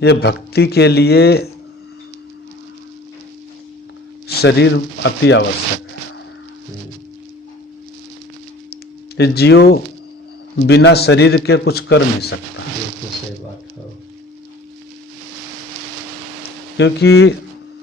ये भक्ति के लिए शरीर अति आवश्यक है। ये जीव बिना शरीर के कुछ कर नहीं सकता। सही बात है। क्योंकि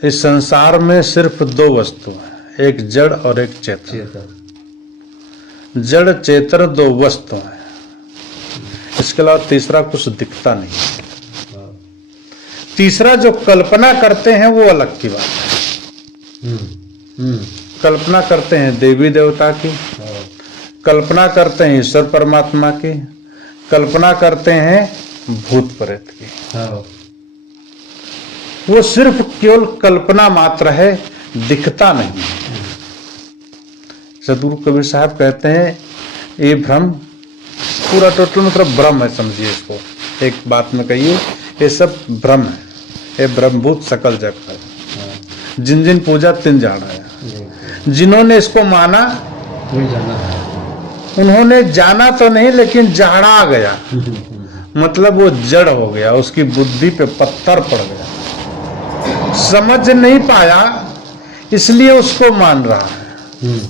इस संसार में सिर्फ दो वस्तु हैं, एक जड़ और एक चेतन। जड़ चेतन दो वस्तु हैं, इसके अलावा तीसरा कुछ दिखता नहीं। तीसरा जो कल्पना करते हैं वो अलग की बात है। कल्पना करते हैं देवी देवता की, कल्पना करते हैं ईश्वर परमात्मा की, कल्पना करते हैं भूत प्रेत की। वो सिर्फ केवल कल्पना मात्र है, दिखता नहीं। सदगुरु कबीर साहब कहते हैं ये भ्रम पूरा टोटल मतलब भ्रम है, समझिए इसको। एक बात में कहिए ये सब भ्रम है, ये ब्रह्मभूत सकल जग है। जिन जिन पूजा तिन जाना है। जिन्होंने इसको माना उन्होंने जाना तो नहीं लेकिन जहड़ा गया, मतलब वो जड़ हो गया, उसकी बुद्धि पे पत्थर पड़ गया, समझ नहीं पाया इसलिए उसको मान रहा है।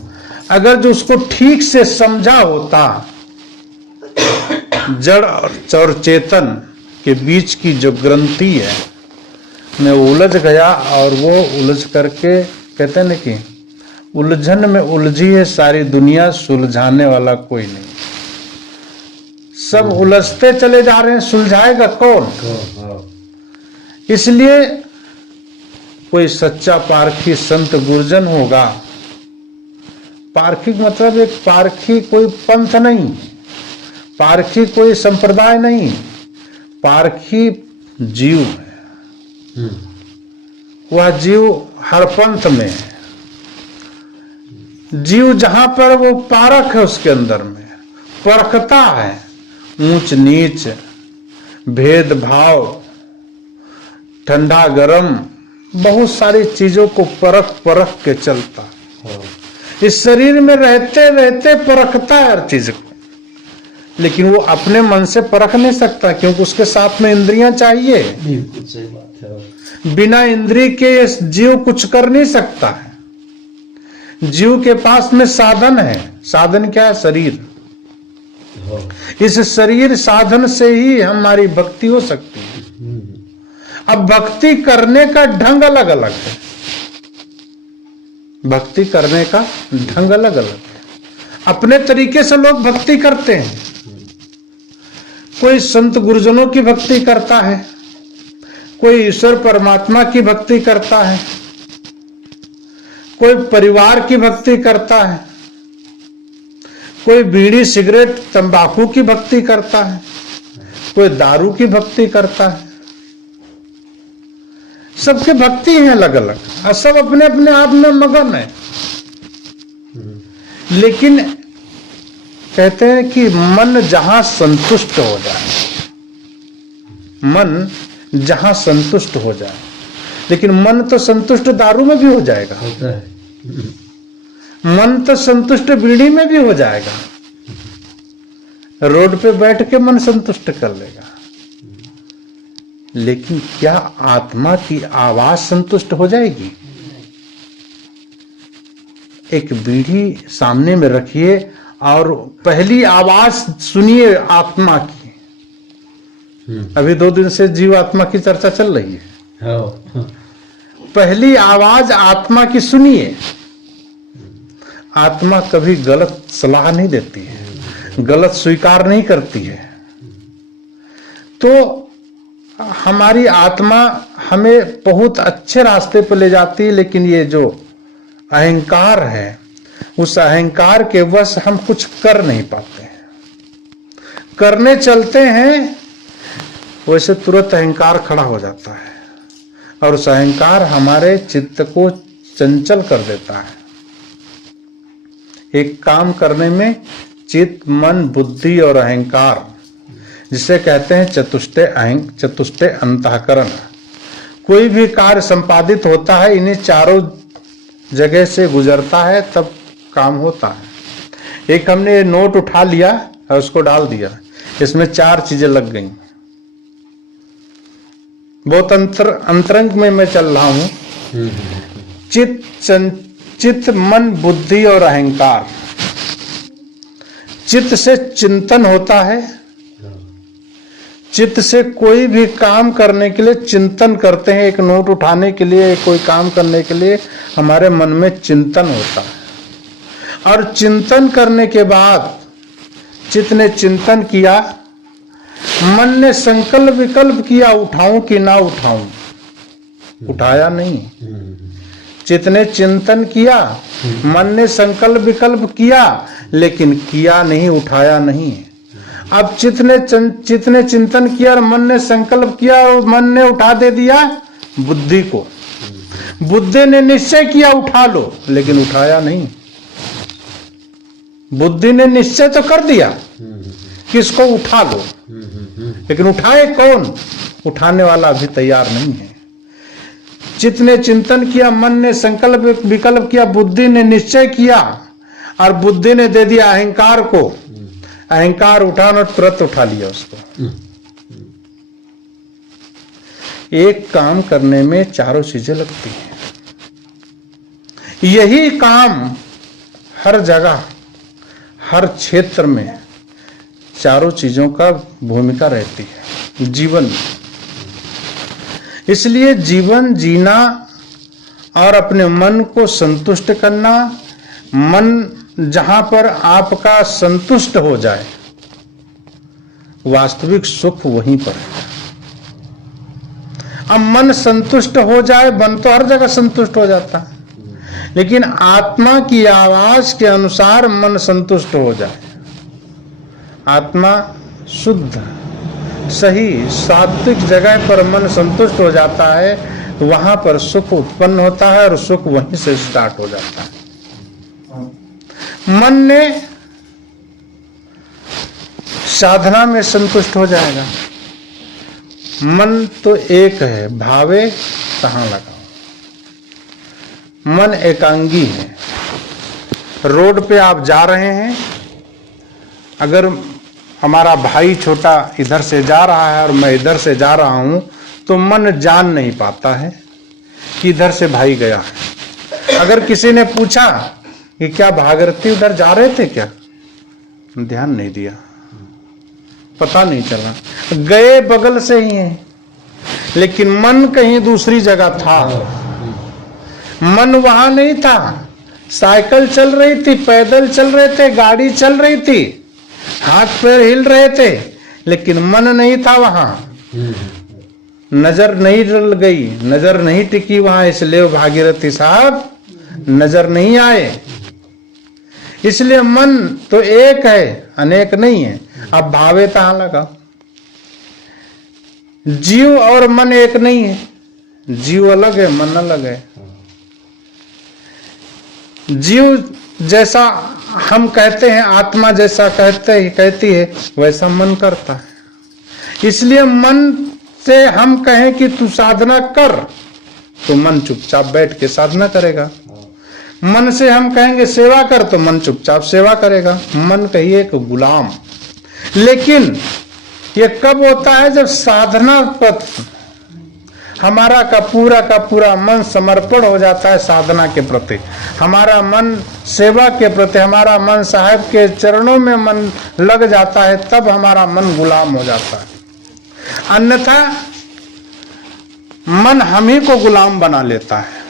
अगर जो उसको ठीक से समझा होता, जड़ और चेतन के बीच की जो ग्रंथि है में उलझ गया, और वो उलझ करके कहते हैं ना कि उलझन में उलझी है सारी दुनिया, सुलझाने वाला कोई नहीं। सब उलझते चले जा रहे हैं, सुलझाएगा कौन? इसलिए कोई सच्चा पारखी संत गुरजन होगा। पारखी मतलब एक पारखी कोई पंथ नहीं, पारखी कोई संप्रदाय नहीं, पारखी जीव है। वह जीव हर पंथ में है। जीव जहां पर वो पारख है, उसके अंदर में परखता है, ऊंच नीच, भेदभाव, ठंडा गरम, बहुत सारी चीजों को परख परख के चलता। इस शरीर में रहते रहते परखता है हर चीज को, लेकिन वो अपने मन से परख नहीं सकता, क्योंकि उसके साथ में इंद्रियां चाहिए। सही बात है। बिना इंद्रिय के जीव कुछ कर नहीं सकता है। जीव के पास में साधन है। साधन क्या है? शरीर। इस शरीर साधन से ही हमारी भक्ति हो सकती है। अब भक्ति करने का ढंग अलग अलग है। भक्ति करने का ढंग अलग अलग है। अपने तरीके से लोग भक्ति करते हैं। कोई संत गुरुजनों की भक्ति करता है, कोई ईश्वर परमात्मा की भक्ति करता है, कोई परिवार की भक्ति करता है, कोई बीड़ी सिगरेट तंबाकू की भक्ति करता है, कोई दारू की भक्ति करता है। सबके भक्ति हैं अलग अलग, और सब अपने अपने आप में मगन है। लेकिन कहते हैं कि मन जहां संतुष्ट हो जाए, मन जहां संतुष्ट हो जाए, लेकिन मन तो संतुष्ट दारू में भी हो जाएगा, मन तो संतुष्ट बीड़ी में भी हो जाएगा, रोड पे बैठ के मन संतुष्ट कर लेगा, लेकिन क्या आत्मा की आवाज संतुष्ट हो जाएगी? एक बीड़ी सामने में रखिए और पहली आवाज सुनिए आत्मा की। अभी 2 दिन से जीव आत्मा की चर्चा चल रही है। पहली आवाज आत्मा की सुनिए। आत्मा कभी गलत सलाह नहीं देती है, गलत स्वीकार नहीं करती है। तो हमारी आत्मा हमें बहुत अच्छे रास्ते पर ले जाती है, लेकिन ये जो अहंकार है, उस अहंकार के वश हम कुछ कर नहीं पाते हैं। करने चलते हैं, वैसे तुरंत अहंकार खड़ा हो जाता है, और उस अहंकार हमारे चित्त को चंचल कर देता है। एक काम करने में चित्त, मन, बुद्धि और अहंकार, जिसे कहते हैं चतुष्टय अंतःकरण, कोई भी कार्य संपादित होता है इन्हीं चारों जगह से गुजरता है, तब काम होता है। एक हमने नोट उठा लिया और उसको डाल दिया, इसमें 4 चीजें लग गई। बहुत अंतरंग में मैं चल रहा हूं। चित्त, मन, बुद्धि और अहंकार। चित्त से चिंतन होता है। चित्त से कोई भी काम करने के लिए चिंतन करते हैं। एक नोट उठाने के लिए, कोई काम करने के लिए हमारे मन में चिंतन होता है। और चिंतन करने के बाद चित्त ने चिंतन किया, मन ने संकल्प विकल्प किया, उठाऊं कि ना उठाऊं। उठाया नहीं। चित्त ने चिंतन किया, मन ने संकल्प विकल्प किया, लेकिन किया नहीं, उठाया नहीं। अब चित्त ने चिंतन किया और मन ने संकल्प किया और मन ने उठा दे दिया बुद्धि को। बुद्धि ने निश्चय किया उठा लो, लेकिन उठाया नहीं। बुद्धि ने निश्चय तो कर दिया किसको उठा लो, लेकिन उठाए कौन? उठाने वाला अभी तैयार नहीं है। चित्त ने चिंतन किया, मन ने संकल्प विकल्प किया, बुद्धि ने निश्चय किया और बुद्धि ने दे दिया अहंकार को। अहंकार उठाना, तुरंत उठा लिया उसको। एक काम करने में चारों चीजें लगती हैं। यही काम हर जगह, हर क्षेत्र में चारों चीजों का भूमिका रहती है जीवन में। इसलिए जीवन जीना और अपने मन को संतुष्ट करना, मन जहां पर आपका संतुष्ट हो जाए, वास्तविक सुख वहीं पर है। अब मन संतुष्ट हो जाए, मन तो हर जगह संतुष्ट हो जाता है, लेकिन आत्मा की आवाज के अनुसार मन संतुष्ट हो जाए, आत्मा शुद्ध सही सात्विक जगह पर मन संतुष्ट हो जाता है, तो वहां पर सुख उत्पन्न होता है और सुख वहीं से स्टार्ट हो जाता है। मन ने साधना में संतुष्ट हो जाएगा। मन तो एक है, भावे कहां लगाओ। मन एकांगी है। रोड पे आप जा रहे हैं, अगर हमारा भाई छोटा इधर से जा रहा है और मैं इधर से जा रहा हूं, तो मन जान नहीं पाता है कि इधर से भाई गया है। अगर किसी ने पूछा कि क्या भागीरथी उधर जा रहे थे क्या, ध्यान नहीं दिया, पता नहीं चला, गए बगल से ही हैं, लेकिन मन कहीं दूसरी जगह था। मन वहां नहीं था। साइकिल चल रही थी, पैदल चल रहे थे, गाड़ी चल रही थी, हाथ पैर हिल रहे थे, लेकिन मन नहीं था वहां। नजर नहीं डल गई, नजर नहीं टिकी वहां, इसलिए भागीरथी साहब नजर नहीं आए। इसलिए मन तो एक है, अनेक नहीं है। अब भावे कहां लगा? जीव और मन एक नहीं है, जीव अलग है, मन अलग है। जीव जैसा हम कहते हैं, आत्मा जैसा कहती है, वैसा मन करता है। इसलिए मन से हम कहें कि तू साधना कर, तो मन चुपचाप बैठ के साधना करेगा। मन से हम कहेंगे सेवा कर, तो मन चुपचाप सेवा करेगा। मन कहिए एक गुलाम। लेकिन ये कब होता है? जब साधना पथ हमारा का पूरा मन समर्पण हो जाता है साधना के प्रति, हमारा मन सेवा के प्रति, हमारा मन साहब के चरणों में मन लग जाता है, तब हमारा मन गुलाम हो जाता है। अन्यथा मन हम ही को गुलाम बना लेता है।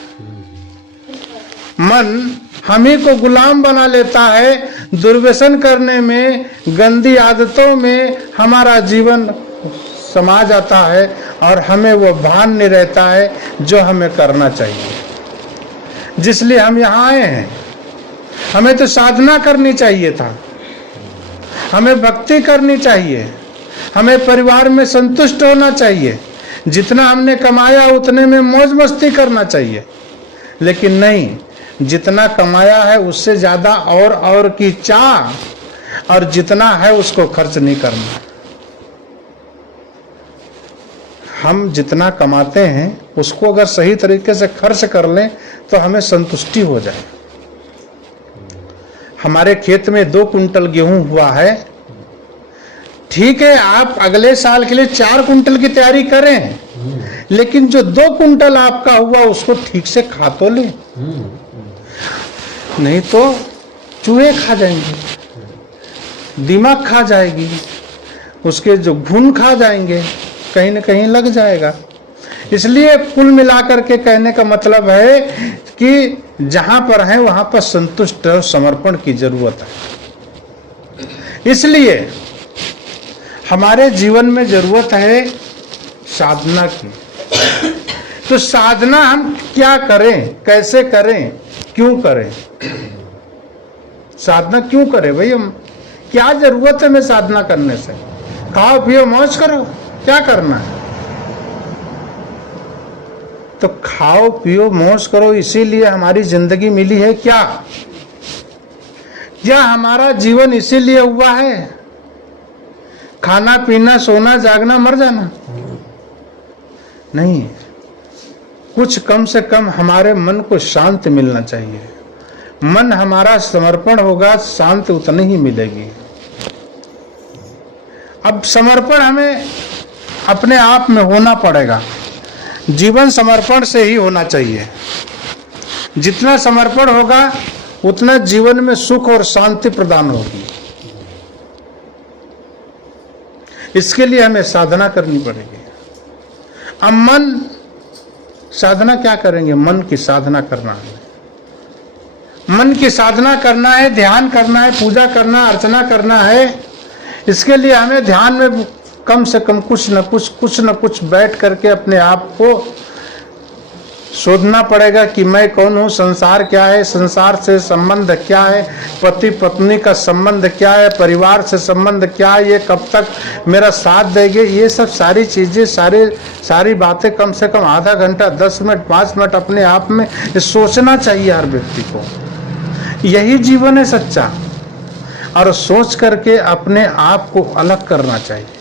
मन हम ही को गुलाम बना लेता है। दुर्व्यसन करने में, गंदी आदतों में हमारा जीवन समा जाता है और हमें वो भान नहीं रहता है जो हमें करना चाहिए, जिसलिए हम यहाँ आए हैं। हमें तो साधना करनी चाहिए था, हमें भक्ति करनी चाहिए, हमें परिवार में संतुष्ट होना चाहिए, जितना हमने कमाया उतने में मौज मस्ती करना चाहिए। लेकिन नहीं, जितना कमाया है उससे ज्यादा और की चाह, और जितना है उसको खर्च नहीं करना। हम जितना कमाते हैं उसको अगर सही तरीके से खर्च कर लें तो हमें संतुष्टि हो जाए। हमारे खेत में 2 कुंटल गेहूं हुआ है, ठीक है, आप अगले साल के लिए 4 कुंटल की तैयारी करें, लेकिन जो 2 कुंटल आपका हुआ उसको ठीक से खा तो ले, नहीं तो चूहे खा जाएंगे, दिमाग खा जाएगी, उसके जो घुन खा जाएंगे, कहीं न कहीं लग जाएगा। इसलिए कुल मिलाकर के कहने का मतलब है कि जहां पर है वहां पर संतुष्ट और समर्पण की जरूरत है। इसलिए हमारे जीवन में जरूरत है साधना की। तो साधना हम क्या करें, कैसे करें, क्यों करें? साधना क्यों करें भाई? हम क्या जरूरत है हमें साधना करने से? खाओ पियो मौज करो, क्या करना है? तो खाओ पियो मौज करो इसीलिए हमारी जिंदगी मिली है क्या? क्या हमारा जीवन इसीलिए हुआ है? खाना पीना सोना जागना मर जाना? नहीं, कुछ कम से कम हमारे मन को शांति मिलना चाहिए। मन हमारा समर्पण होगा, शांति उतनी ही मिलेगी। अब समर्पण हमें अपने आप में होना पड़ेगा। जीवन समर्पण से ही होना चाहिए। जितना समर्पण होगा उतना जीवन में सुख और शांति प्रदान होगी। इसके लिए हमें साधना करनी पड़ेगी। अब मन साधना क्या करेंगे? मन की साधना करना है, मन की साधना करना है, ध्यान करना है, पूजा करना, अर्चना करना है। इसके लिए हमें ध्यान में कम से कम कुछ न कुछ बैठ करके अपने आप को शोधना पड़ेगा कि मैं कौन हूँ, संसार क्या है, संसार से संबंध क्या है, पति पत्नी का संबंध क्या है, परिवार से संबंध क्या है, ये कब तक मेरा साथ देंगे। ये सब सारी चीज़ें, सारी बातें कम से कम आधा घंटा, 10 मिनट, 5 मिनट अपने आप में सोचना चाहिए हर व्यक्ति को। यही जीवन है सच्चा। और सोच करके अपने आप को अलग करना चाहिए।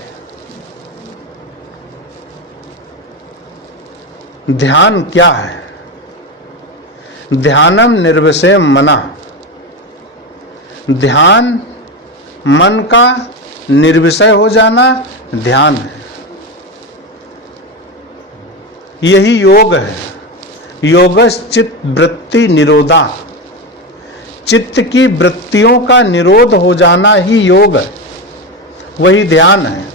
ध्यान क्या है? ध्यानम निर्विषय मना। ध्यान मन का निर्विषय हो जाना ध्यान है। यही योग है। योगश्चित्त वृत्ति निरोधा। चित्त की वृत्तियों का निरोध हो जाना ही योग है, वही ध्यान है।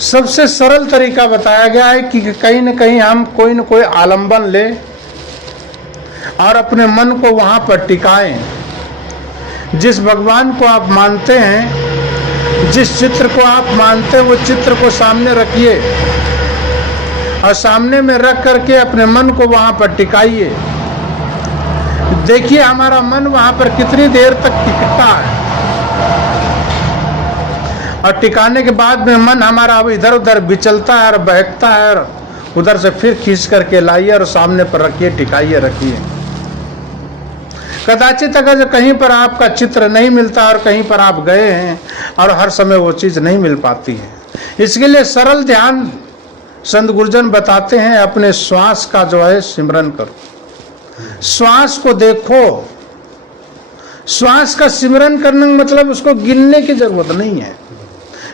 सबसे सरल तरीका बताया गया है कि कहीं न कहीं हम कोई न कोई आलंबन ले और अपने मन को वहां पर टिकाएं। जिस भगवान को आप मानते हैं, जिस चित्र को आप मानते हैं, वो चित्र को सामने रखिए और सामने में रख करके अपने मन को वहां पर टिकाइए। देखिए हमारा मन वहां पर कितनी देर तक टिकता है, और टिकाने के बाद में मन हमारा अब इधर उधर विचलता है और बहकता है, और उधर से फिर खींच करके लाइए और सामने पर रखिए, टिकाइए, रखिए। कदाचित अगर कहीं पर आपका चित्र नहीं मिलता और कहीं पर आप गए हैं और हर समय वो चीज़ नहीं मिल पाती है, इसके लिए सरल ध्यान संत गुरुजन बताते हैं, अपने श्वास का जो है सिमरन करो। श्वास को देखो। श्वास का सिमरन करने का मतलब उसको गिनने की जरूरत नहीं है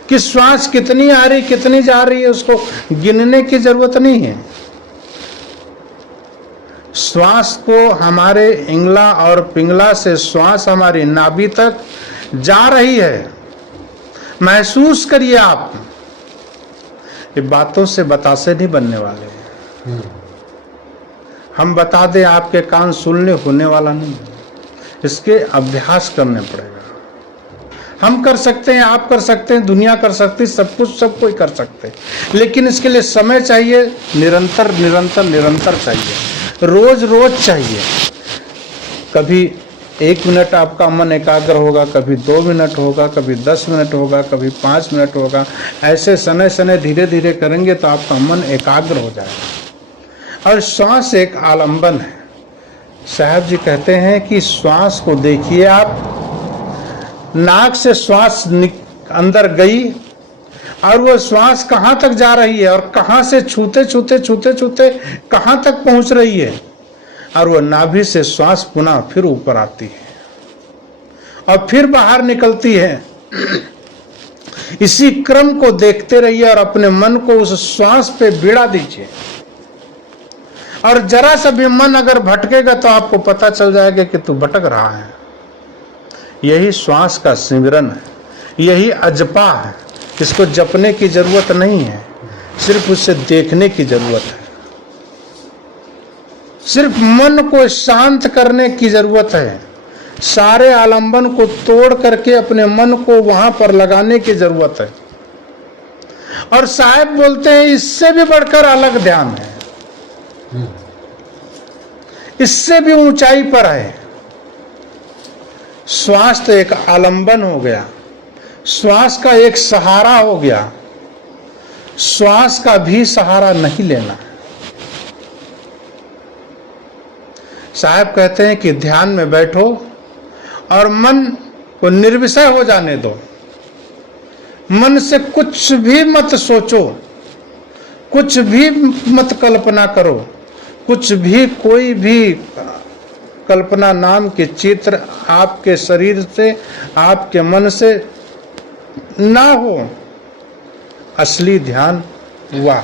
कि श्वास कितनी आ रही कितनी जा रही है, उसको गिनने की जरूरत नहीं है। श्वास को हमारे इंगला और पिंगला से श्वास हमारी नाभि तक जा रही है, महसूस करिए आप। ये बातों से बतासे नहीं बनने वाले। हम बता दें आपके कान सुनने होने वाला नहीं, इसके अभ्यास करने पड़ेगा। हम कर सकते हैं, आप कर सकते हैं, दुनिया कर सकती है, सब कुछ सब कोई कर सकते हैं, लेकिन इसके लिए समय चाहिए, निरंतर निरंतर निरंतर चाहिए, रोज रोज चाहिए। कभी 1 मिनट आपका मन एकाग्र होगा, कभी 2 मिनट होगा, कभी 10 मिनट होगा, कभी 5 मिनट होगा। ऐसे समय समय धीरे धीरे करेंगे तो आपका मन एकाग्र हो जाएगा। और श्वास एक आलंबन है। साहब जी कहते हैं कि श्वास को देखिए आप, नाक से श्वास अंदर गई और वो श्वास कहाँ तक जा रही है और कहाँ से छूते छूते छूते छूते कहाँ तक पहुँच रही है, और वो नाभि से श्वास पुनः फिर ऊपर आती है और फिर बाहर निकलती है। इसी क्रम को देखते रहिए और अपने मन को उस श्वास पे भिड़ा दीजिए। और जरा सा भी मन अगर भटकेगा तो आपको पता चल जाएगा कि तू भटक रहा है। यही श्वास का सिमरन है, यही अजपा है। इसको जपने की जरूरत नहीं है, सिर्फ उसे देखने की जरूरत है। सिर्फ मन को शांत करने की जरूरत है। सारे आलंबन को तोड़ करके अपने मन को वहां पर लगाने की जरूरत है। और साहब बोलते हैं इससे भी बढ़कर अलग ध्यान है, इससे भी ऊंचाई पर है। श्वास तो एक आलंबन हो गया, श्वास का एक सहारा हो गया। श्वास का भी सहारा नहीं लेना। साहब कहते हैं कि ध्यान में बैठो और मन को निर्विषय हो जाने दो। मन से कुछ भी मत सोचो, कुछ भी मत कल्पना करो, कुछ भी कोई भी कल्पना नाम के चित्र आपके शरीर से, आपके मन से ना हो। असली ध्यान हुआ।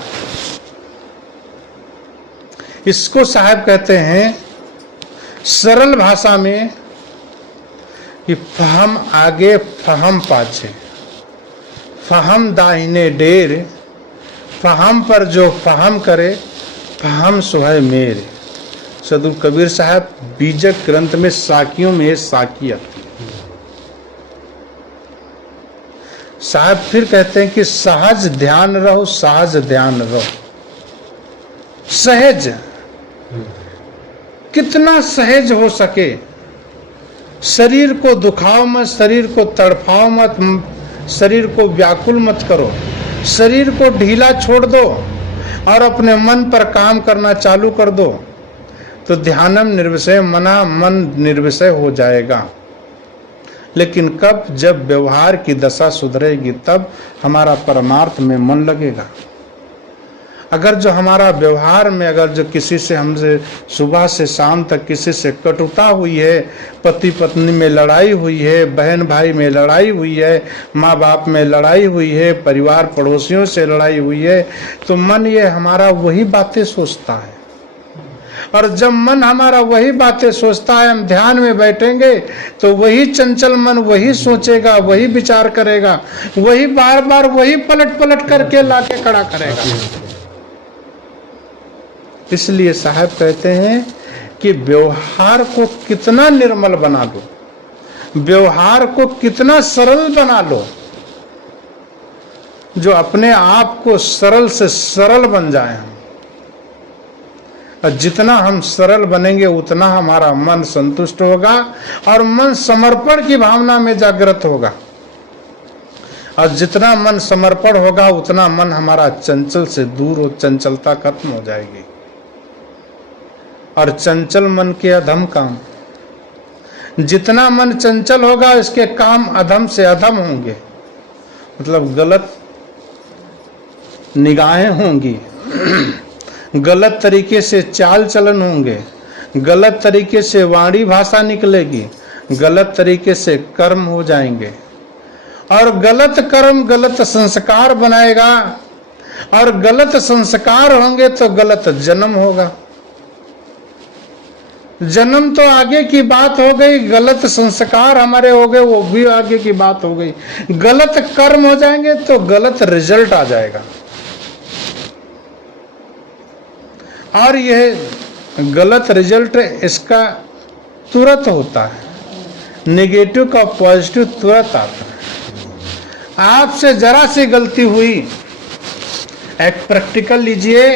इसको साहब कहते हैं सरल भाषा में कि फहम आगे फहम पाछे, फहम दाहिने डेर, फहम पर जो फहम करे फहम सुहै मेरे। सदगुरु कबीर साहब बीजक ग्रंथ में साखियों में साखी आती है। साहब फिर कहते हैं कि सहज ध्यान रहो, सहज ध्यान रहो। सहज, कितना सहज हो सके। शरीर को दुखाओ मत, शरीर को तड़फाओ मत, शरीर को व्याकुल मत करो। शरीर को ढीला छोड़ दो और अपने मन पर काम करना चालू कर दो, तो ध्यानम निर्विषय मना, मन निर्विषय हो जाएगा। लेकिन कब? जब व्यवहार की दशा सुधरेगी तब हमारा परमार्थ में मन लगेगा। अगर जो हमारा व्यवहार में, अगर जो किसी से, हमसे सुबह से शाम तक किसी से कटुता हुई है, पति पत्नी में लड़ाई हुई है, बहन भाई में लड़ाई हुई है, माँ बाप में लड़ाई हुई है, परिवार पड़ोसियों से लड़ाई हुई है, तो मन ये हमारा वही बातें सोचता है। और जब मन हमारा वही बातें सोचता है, हम ध्यान में बैठेंगे तो वही चंचल मन वही सोचेगा, वही विचार करेगा, वही बार बार वही पलट पलट करके लाके खड़ा करेगा। इसलिए साहब कहते हैं कि व्यवहार को कितना निर्मल बना लो, व्यवहार को कितना सरल बना लो, जो अपने आप को सरल से सरल बन जाए हम। और जितना हम सरल बनेंगे उतना हमारा मन संतुष्ट होगा और मन समर्पण की भावना में जागृत होगा। और जितना मन समर्पण होगा उतना मन हमारा चंचल से दूर हो, चंचलता खत्म हो जाएगी। और चंचल मन के अधम काम, जितना मन चंचल होगा इसके काम अधम से अधम होंगे। मतलब गलत निगाहें होंगी, गलत तरीके से चाल चलन होंगे, गलत तरीके से वाणी भाषा निकलेगी, गलत तरीके से कर्म हो जाएंगे। और गलत कर्म गलत संस्कार बनाएगा, और गलत संस्कार होंगे तो गलत जन्म होगा। जन्म तो आगे की बात हो गई, गलत संस्कार हमारे हो गए वो भी आगे की बात हो गई। गलत कर्म हो जाएंगे तो गलत रिजल्ट आ जाएगा। और यह गलत रिजल्ट इसका तुरंत होता है, नेगेटिव का पॉजिटिव तुरंत आता है। आपसे जरा सी गलती हुई, एक प्रैक्टिकल लीजिए,